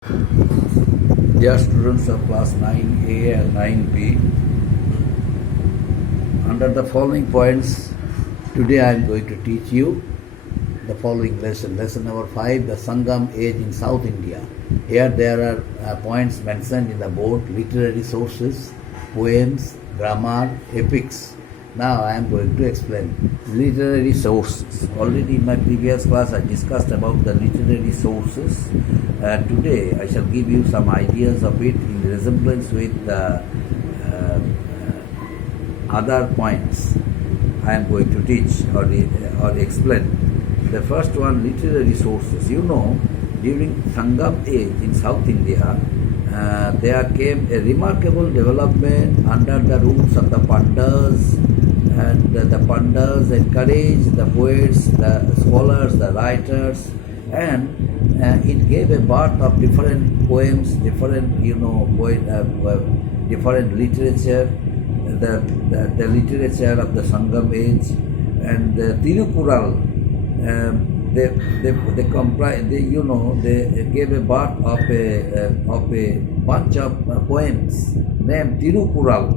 Dear students of class 9A and 9B, under the following points, today I am going to teach you the following lesson. Lesson number 5, the Sangam age in South India. Here there are points mentioned in the board: literary sources, poems, grammar, epics. Now I am going to explain literary sources. Already in my previous class I discussed about the literary sources. Today I shall give you some ideas of it in resemblance with the other points I am going to teach or explain. The first one, literary sources. You know, during Sangam age in South India, there came a remarkable development under the rules of the Pandas, and the Pandas encouraged the poets, the scholars, the writers, and it gave a birth of different poems, different different literature, the literature of the Sangam age, and the Tirukural. They comprise. They gave a birth of a bunch of poems named Tirukural.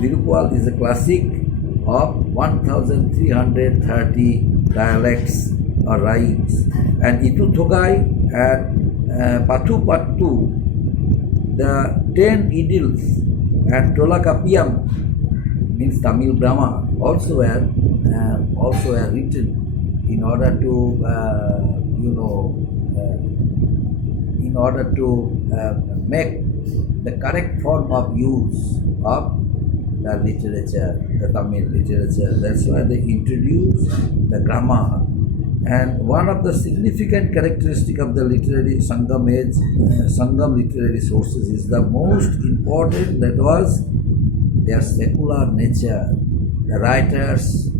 Tirukural is a classic of 1330 dialects or rhymes, and Ituthogai and Pathu, the 10 idylls, and Tolakapiam means Tamil grammar, also were written in order to make the correct form of use of the literature, the Tamil literature. That's why they introduced the grammar. And one of the significant characteristic of the literary Sangam age, Sangam literary sources, is the most important, that was their secular nature. The writers,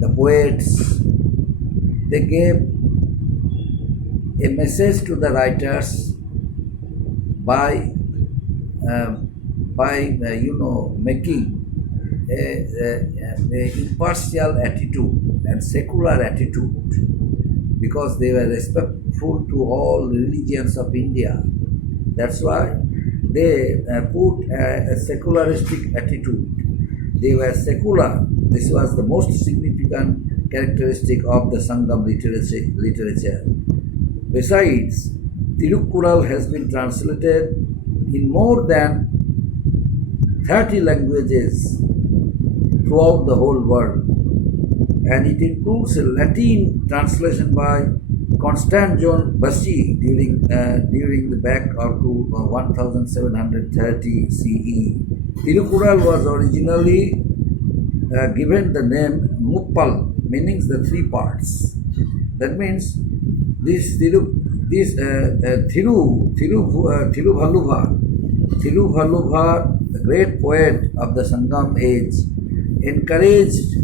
the poets, they gave a message to the writers by making a impartial attitude and secular attitude, because they were respectful to all religions of India. That's why they put a secularistic attitude. They were secular. This was the most significant characteristic of the Sangam literature. Besides, Tirukural has been translated in more than 30 languages throughout the whole world, and it includes a Latin translation by Constantine Bassi during the back of 1730 CE. Tirukural was originally given the name Muppal, meaning the three parts. That means this Tirubhaluvar, the great poet of the Sangam age, encouraged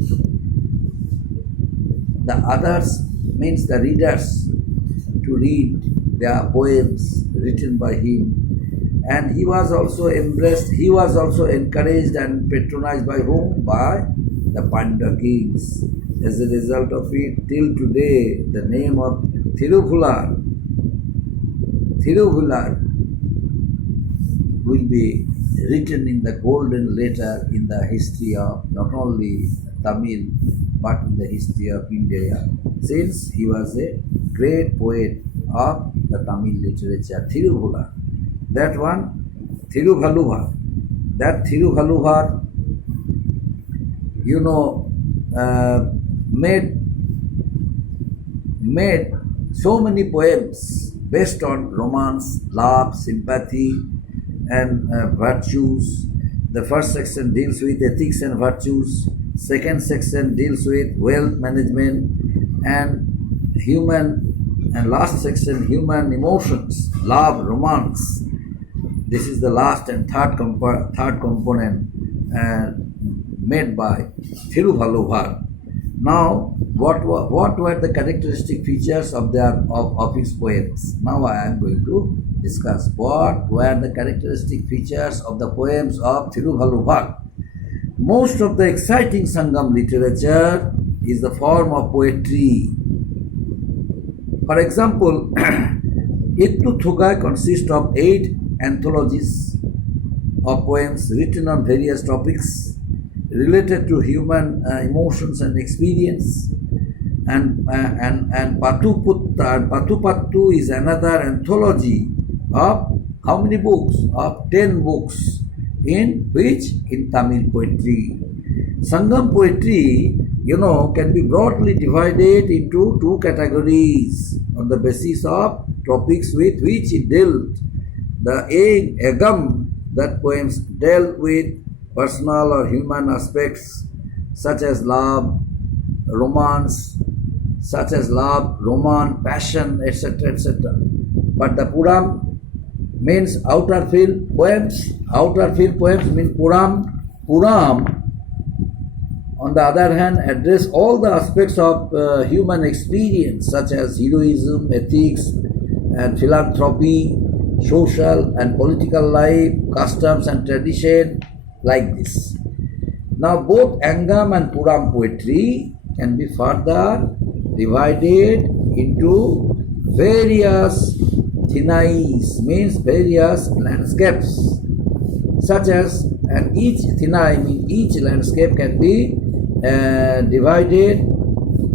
the others, means the readers, to read their poems written by him. And he was also encouraged and patronized by whom? By the Panda kings. As a result of it, till today, the name of Tirubhaluvar will be written in the golden letter in the history of not only Tamil but in the history of India, since he was a great poet of the Tamil literature. Tirubhaluvar. That one, Tirubhaluvar. That Tirubhaluvar, made so many poems based on romance, love, sympathy, and virtues. The first section deals with ethics and virtues. Second section deals with wealth management and last section, human emotions, love, romance. This is the last and third component made by Tirubhaluvar. Now, what were the characteristic features of his poems? Now I am going to discuss what were the characteristic features of the poems of Tirubhaluvar. Most of the exciting Sangam literature is the form of poetry. For example, Ittu Thokai consists of 8 anthologies of poems written on various topics related to human emotions and experience. And Patupattu is another anthology of how many books? Of 10 books, in Tamil poetry. Sangam poetry, can be broadly divided into 2 categories on the basis of topics with which it dealt. The agam, that poems dealt with personal or human aspects such as love, romance, passion, etc., etc. But the Puram means outer field poems. Outer field poems mean Puram. Puram, on the other hand, address all the aspects of human experience such as heroism, ethics, and philanthropy, social and political life, customs and tradition, like this. Now both Angam and Puram poetry can be further divided into various thinais, means various landscapes, such as, and each thinai means each landscape can be divided,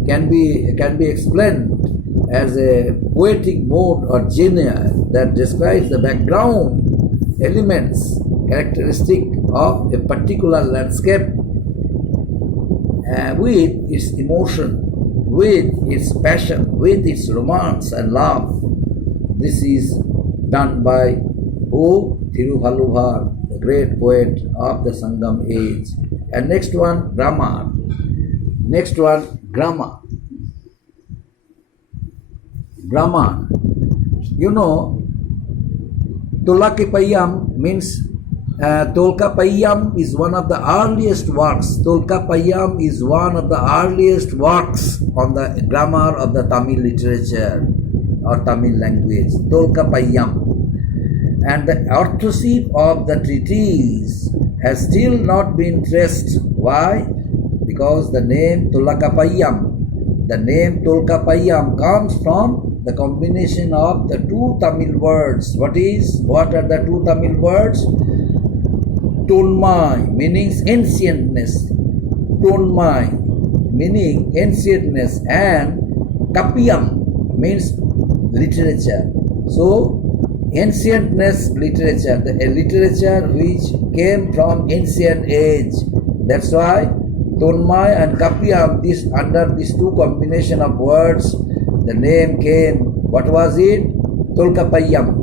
can be explained as a poetic mode or genre that describes the background elements characteristic of a particular landscape with its emotion, with its passion, with its romance and love. This is done by O. Thiruvalluvar, the great poet of the Sangam age. And next one, grammar. Grammar. Tolkappiyam means Tolkappiyam is one of the earliest works. Tolkappiyam is one of the earliest works on the grammar of the Tamil literature or Tamil language. Tolkappiyam. And the authorship of the treatise has still not been traced. Why? Because the name Tolkappiyam comes from the combination of the 2 Tamil words. What are the 2 Tamil words? Tonmai, meaning ancientness. Tonmai, meaning ancientness, and Kappiyam means literature. So, ancientness literature, a literature which came from ancient age. That's why Tonmai and Kappiyam, under these 2 combination of words, the name came. What was it? Tolkappiyam.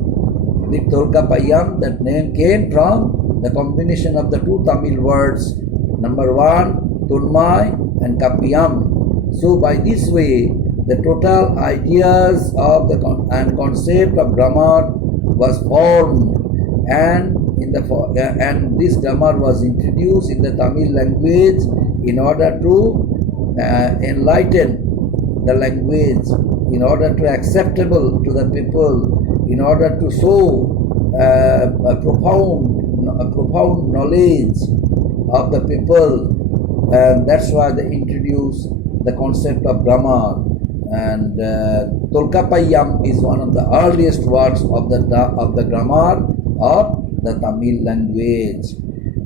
The Tolkappiyam, that name came from the combination of the 2 Tamil words. Number 1, Tonmai and Kappiyam. So by this way, the total ideas of the concept of grammar was formed, and this grammar was introduced in the Tamil language in order to enlighten the language, in order to acceptable to the people, in order to show a profound knowledge of the people, and that's why they introduced the concept of grammar. And Tolkappiyam is one of the earliest works of the grammar of the Tamil language.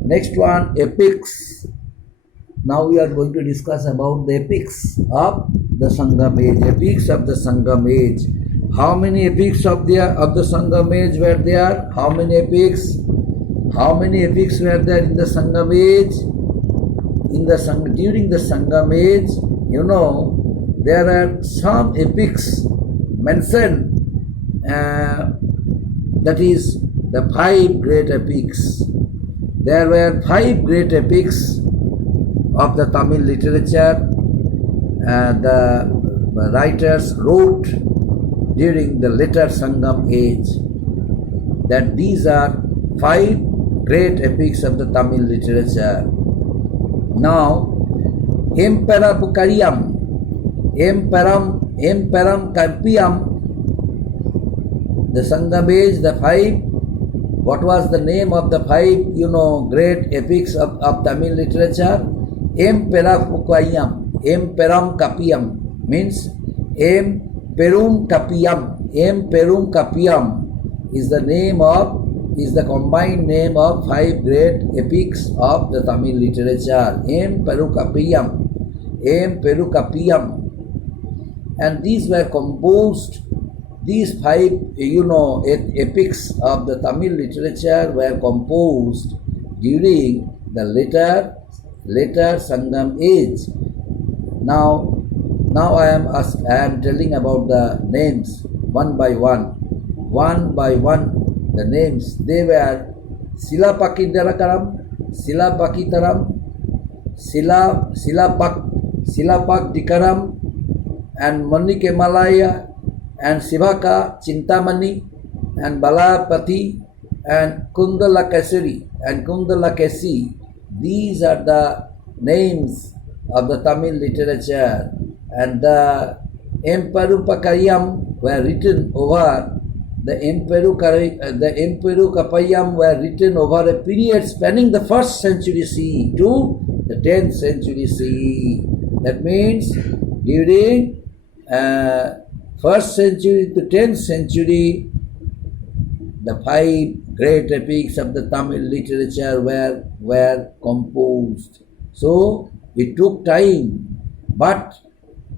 Next one, epics. Now we are going to discuss about the epics of the Sangam age. Epics of the Sangam age. How many epics of the Sangam age were there? How many epics? How many epics were there in the Sangam age? During the Sangam age, there are some epics mentioned, that is the 5 great epics. There were 5 great epics of the Tamil literature. The writers wrote during the later Sangam age, that these are 5 great epics of the Tamil literature. Now, Emperam Kappiyam, the Sangam age, the 5. What was the name of the 5, great epics of Tamil literature? Emperam Kappiyam means Emperum Kappiyam. M. Perum Kapiyam is the combined name of 5 great epics of the Tamil literature. M. Peru Kapiyam. And these were composed, these 5, epics of the Tamil literature were composed during the later Sangam age. Now I am telling about the names one by one. The names, they were Silapakidharakaram, Silapakitaram, Silapak Dikaram, and Manike Malaya, and Sivaka Chintamani, and Balapati, and Kundalakesari, and Kundalakesi. These are the names of the Tamil literature, and the Emperupakayam were written over, the Emperukapayam were written over a period spanning the 1st century CE to the 10th century CE. That means during 1st century to 10th century, the 5 great epics of the Tamil literature were composed. So it took time, but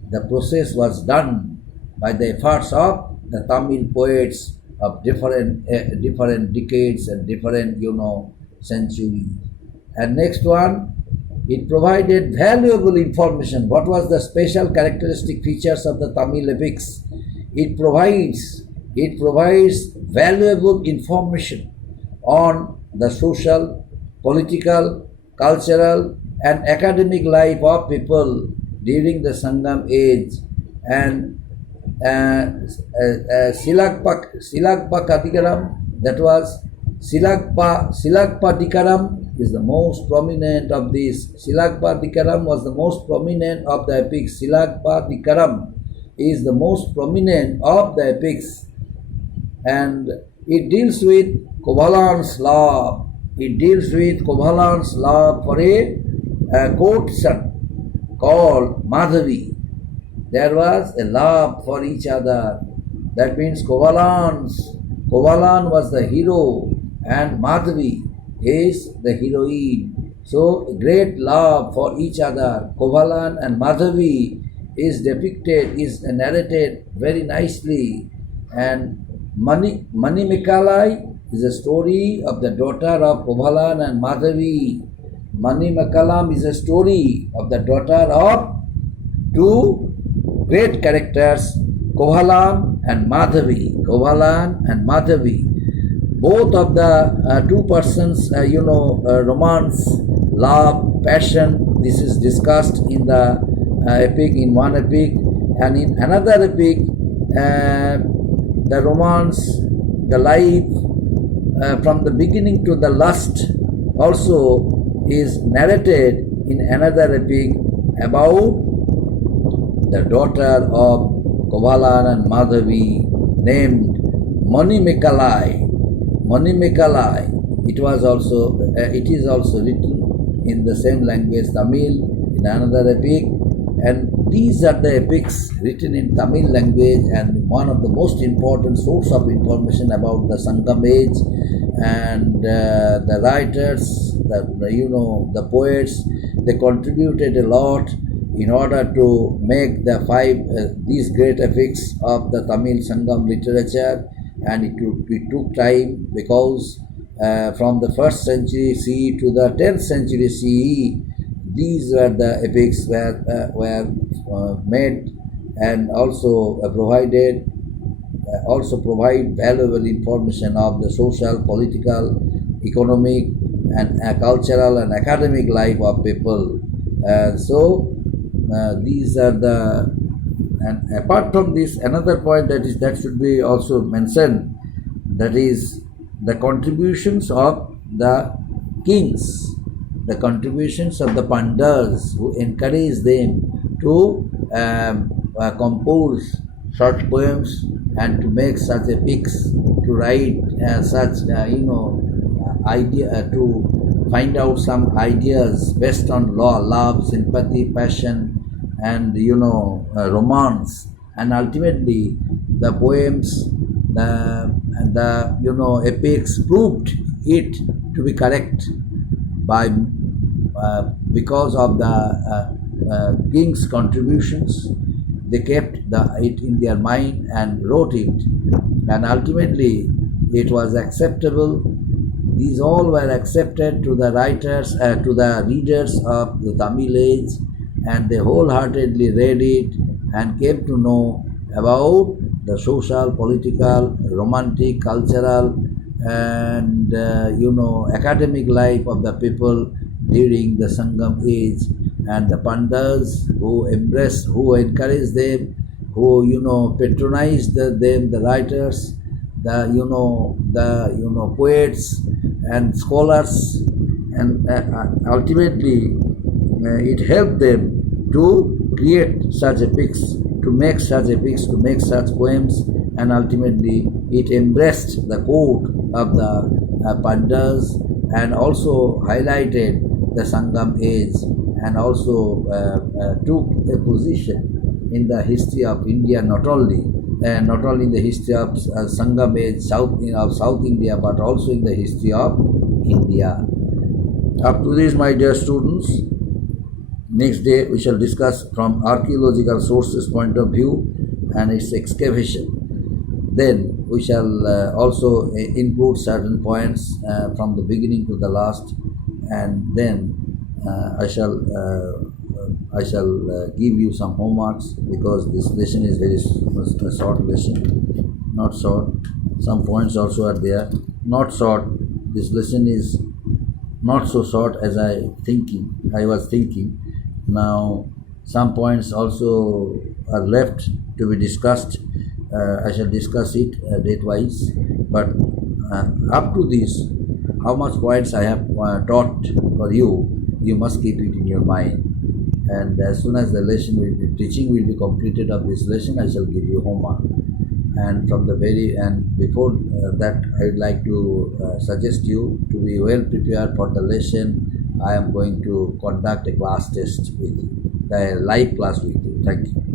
the process was done by the efforts of the Tamil poets of different decades and different centuries. And next one, it provided valuable information. What was the special characteristic features of the Tamil epics? It provides valuable information on the social, political, cultural, and academic life of people during the Sangam age. And Silakpa Katikaram, that was Silakpa Dikaram is the most prominent of these. Silakpa Dikaram was the most prominent of the epics. Silakpa Dikaram is the most prominent of the epics, and it deals with Kovalan's love. It deals with Kovalan's love for a court son called Madhavi. There was a love for each other. That means Kovalan was the hero and Madhavi is the heroine. So great love for each other. Kovalan and Madhavi is narrated very nicely. And Manimekalai is a story of the daughter of Kovalan and Madhavi. Manimekalam is a story of the daughter of 2 great characters, Kovalan and Madhavi. Both of the 2 persons, romance, love, passion. This is discussed in the epic, in one epic, and in another epic, the romance, the life from the beginning to the last also is narrated in another epic about the daughter of Kovalan and Madhavi named Manimekalai. It is also written in the same language, Tamil, in another epic. And these are the epics written in Tamil language and one of the most important source of information about the Sangam age. And the writers, the poets, they contributed a lot in order to make the 5 these great epics of the Tamil Sangam literature. And it took time because from the 1st century CE to the 10th century CE, these were the epics were made and also provide valuable information of the social, political, economic, and cultural and academic life of people. These are the. And apart from this, another point that should be also mentioned, that is the contributions of the kings, the contributions of the Pandas who encouraged them to compose such poems and to make such epics, to write such idea, to find out some ideas based on love, sympathy, passion, and romance, and ultimately the poems, the epics proved it to be correct by because of the king's contributions. They kept it in their mind and wrote it, and ultimately it was acceptable. These all were accepted to the writers, to the readers of the Tamil age, and they wholeheartedly read it and came to know about the social, political, romantic, cultural, and academic life of the people during the Sangam age, and the pandas who embraced, who encouraged them, who patronized them, the writers, the poets and scholars, and ultimately it helped them to create such epics, to make such epics, to make such poems, and ultimately it embraced the code of the Pandas, and also highlighted the Sangam age, and also took a position in the history of India, not only in the history of Sangam age of South India, but also in the history of India. Up to this, my dear students, next day we shall discuss from archaeological sources point of view and its excavation. Then we shall also include certain points from the beginning to the last, and then I shall give you some homeworks, because this lesson is very short lesson, not short. Some points also are there, not short. This lesson is not so short as I was thinking. Now some points also are left to be discussed. I shall discuss it date-wise. But up to this, how much points I have taught for you, you must keep it in your mind. And as soon as the teaching will be completed of this lesson, I shall give you homework. And before that, I would like to suggest you to be well prepared for the lesson. I am going to conduct a class test with you, a live class with you. Thank you.